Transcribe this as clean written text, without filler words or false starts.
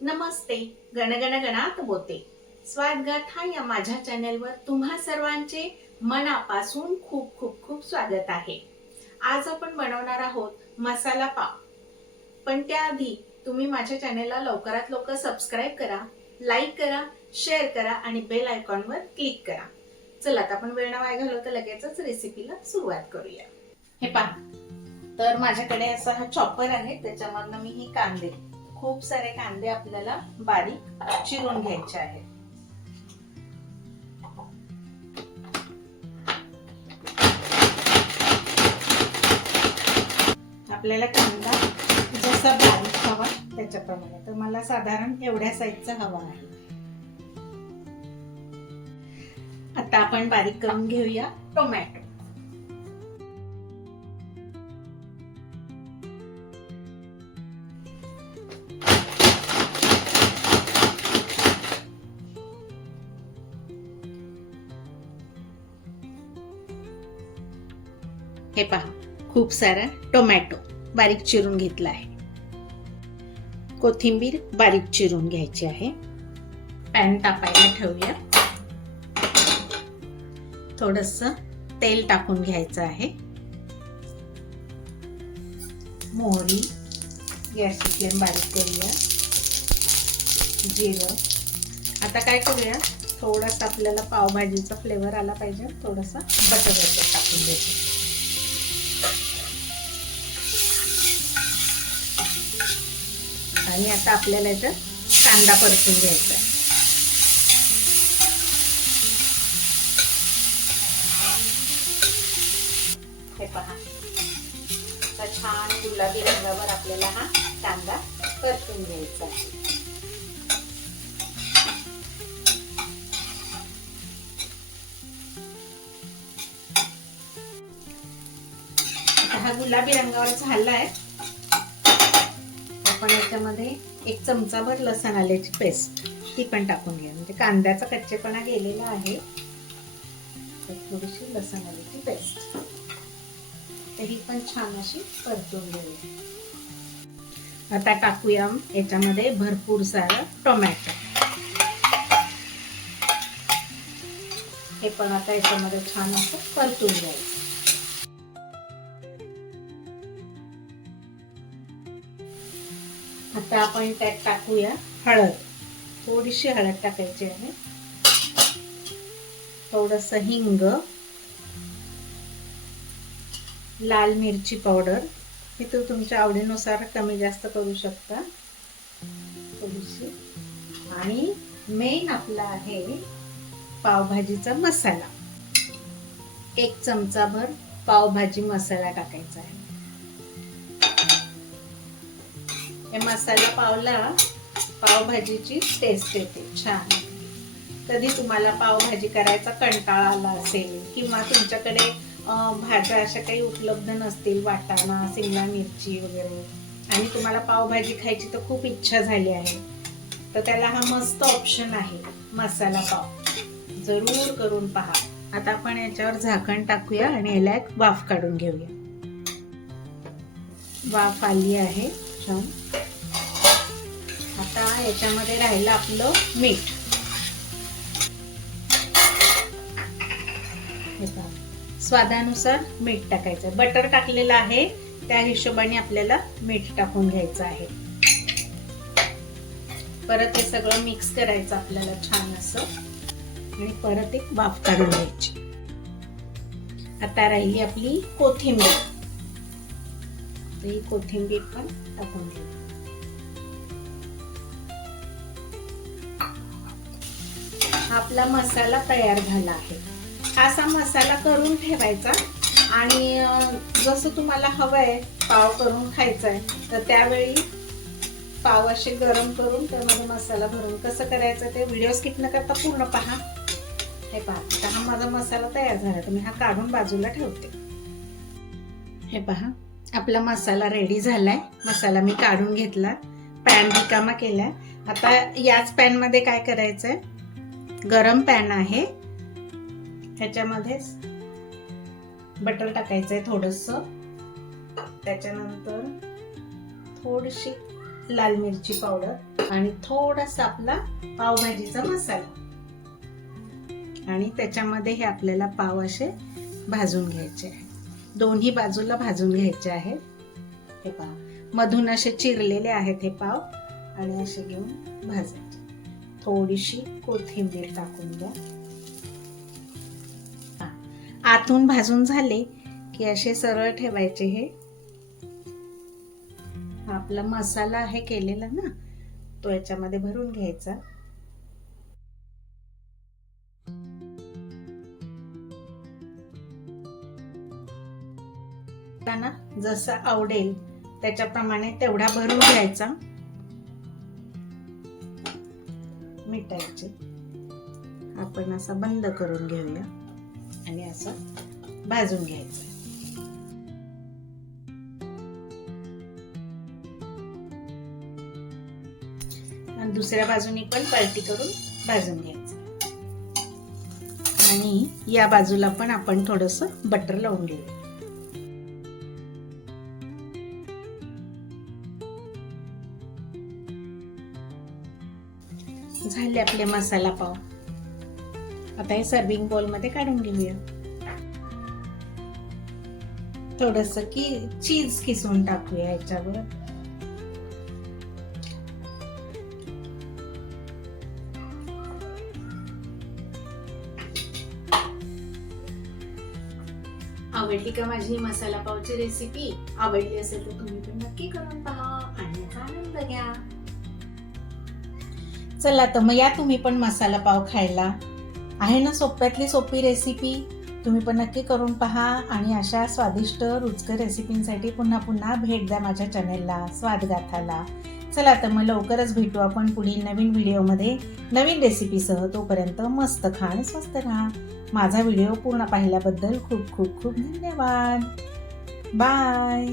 नमस्ते. गणगण गणात बोते. स्वागत या माझ्या चॅनेलवर तुम्हा सर्वांचे मनापासून खूप खूप खूप स्वागत आहे. आज आपण बनवणार आहोत मसाला पाव. पण त्याआधी तुम्ही माझ्या चॅनेलला लवकरात लवकर सबस्क्राईब करा, लाईक करा, शेअर करा आणि बेल आयकॉनवर क्लिक करा. चला आता आपण वेळ न वाया घालवता लगेचच रेसिपीला सुरुवात करूया. हे पहा, तर माझ्याकडे असा हा चॉपर आहे, त्याच्यामधनं मी ही कांदे, खूप सारे कांदे आपल्याला बारीक चिरून घ्यायचे आहेत. आपल्याला कांदा जसा बारीक हवा त्याच्याप्रमाणे, तर मला साधारण एवढ्या साईजचा हवा आहे. आता आपण बारीक करून घेऊया टोमॅटो. हे पहा, खूप सारा टोमॅटो बारीक चिरून घेतला आहे. कोथिंबीर बारीक चिरून घ्यायची आहे. पॅन तापायला ठेवूया. थोडस तेल टाकून घ्यायचं आहे. मोहरी, गॅसची फ्लेम बारीक करूया. जिरं. आता काय करूया, थोडासा आपल्याला पावभाजीचा फ्लेवर आला पाहिजे, थोडासा बटर टाकून द्यायचं. आणि आता आपल्याला इथं कांदा परतून घ्यायचा आहे. हे पहा, आता छान गुलाबी रंगावर आपल्याला हा कांदा परतून घ्यायचा आहे. आता हा गुलाबी रंगावर झालाय. आपण याच्यामध्ये एक चमचाभर लसूण आल्याची पेस्ट ती पण टाकून घ्या, म्हणजे कांद्याचा कच्चेपणा गेलेला आहे. तर थोडीशी लसूण आल्याची पेस्ट, तर ही पण छान अशी परतून घेऊया. आता टाकूया याच्यामध्ये भरपूर सारा टोमॅटो. हे पण आता याच्यामध्ये छान असं परतून घ्यायचं. आता आपण त्यात टाकूया हळद. थोडीशी हळद टाकायची आहे. थोडस हिंग, लाल मिरची पावडर, हे तो तुमच्या आवडीनुसार कमी जास्त करू शकता थोडीशी. आणि मेन आपला आहे पावभाजीचा मसाला. 1 चमचाभर पावभाजी मसाला टाकायचा आहे. या मसाला पावला पावभाजीची टेस्ट येते छान. कधी तुम्हाला पावभाजी करायचा कंटाळा आला असेल किंवा तुमच्याकडे भाज्या अशा काही उपलब्ध नसतील, वाटाणा, सिमला मिरची वगैरे, आणि तुम्हाला पावभाजी खायची तर खूप इच्छा झाली आहे, तर त्याला हा मस्त ऑप्शन आहे मसाला पाव. जरूर करून पहा. आता आपण याच्यावर झाकण टाकूया आणि याला एक वाफ काढून घेऊया. वाफ आली आहे छान. आता याच्यामध्ये राहिलं आपलं मीठ. स्वादानुसार मीठ टाकायचं. बटर टाकलेलं आहे, त्या हिशोबाने आपल्याला मीठ टाकून घ्यायचं आहे. परत हे सगळं मिक्स करायचं आपल्याला छान असं, आणि परत एक वाफ काढून घ्यायची. आता राहिली आपली कोथिंबीर. ही कोथिंबीर पण टाकून घ्यायची. आपला मसाला तयार झाला आहे. असा मसाला करून ठेवायचा, आणि जसं तुम्हाला हवंय पाव करून खायचाय, तर त्यावेळी पाव असे गरम करून त्यामध्ये मसाला भरून कसं करायचं ते व्हिडिओ स्किप न करता पूर्ण पहा. हे पहा, आता हा माझा मसाला तयार झाला, तर मी हा काढून बाजूला ठेवते. हे पहा, आपला मसाला रेडी झालाय. मसाला मी काढून घेतला, पॅन रिकामा केलाय. आता याच पॅन मध्ये काय करायचंय, गरम पॅन आहे, ह्याच्यामध्ये बटर टाकायचंय थोडस. त्याच्यानंतर थोडीशी लाल मिरची पावडर, आणि थोडासा आपला पावभाजीचा मसाला आणि त्याच्यामध्ये हे आपल्याला पाव असे भाजून घ्यायचे आहे. दोन्ही बाजूला भाजून घ्यायचे आहेत. हे पहा, मधून असे चिरलेले आहेत हे पाव आणि असे घेऊन भाजायचे. थोडीशी कोथिंबीर टाकून द्या. आतून भाजून झाले की असे सरळ ठेवायचे. हे आपला मसाला आहे केलेला ना, तो याच्यामध्ये भरून घ्यायचा. ना जसं आवडेल त्याच्याप्रमाणे तेवढा भरून घ्यायचा. मिठाचे आपण असा बंद करून घेऊया आणि असं भाजून घ्यायचं. आणि दुसऱ्या बाजूनी पण पलटी करून भाजून घ्यायचं. आणि या बाजूला पण आपण थोडंसं बटर लावून घेऊया. झाले आपले मसाला पाव. आता हे सर्विंग बोल मध्ये काढून घेऊया. थोडस चीज किसून टाकूया याच्यावर. आवडली का माझी मसाला पावची रेसिपी? आवडली असेल तर तुम्ही पण नक्की करून पहा आणि याचा आनंद घ्या. चला तर मग या तुम्ही पण मसाला पाव खायला. आहे ना सोप्यातली सोपी रेसिपी. तुम्ही पण नक्की करून पहा आणि अशा स्वादिष्ट रुचकर रेसिपींसाठी पुन्हा पुन्हा भेट द्या माझ्या चॅनेलला स्वादगाथाला. चला तर मग लवकरच भेटू आपण पुढील नवीन व्हिडिओमध्ये नवीन रेसिपीसह. तोपर्यंत मस्त खा आणि स्वस्त राहा. माझा व्हिडिओ पूर्ण पाहिल्याबद्दल खूप खूप खूप धन्यवाद. बाय.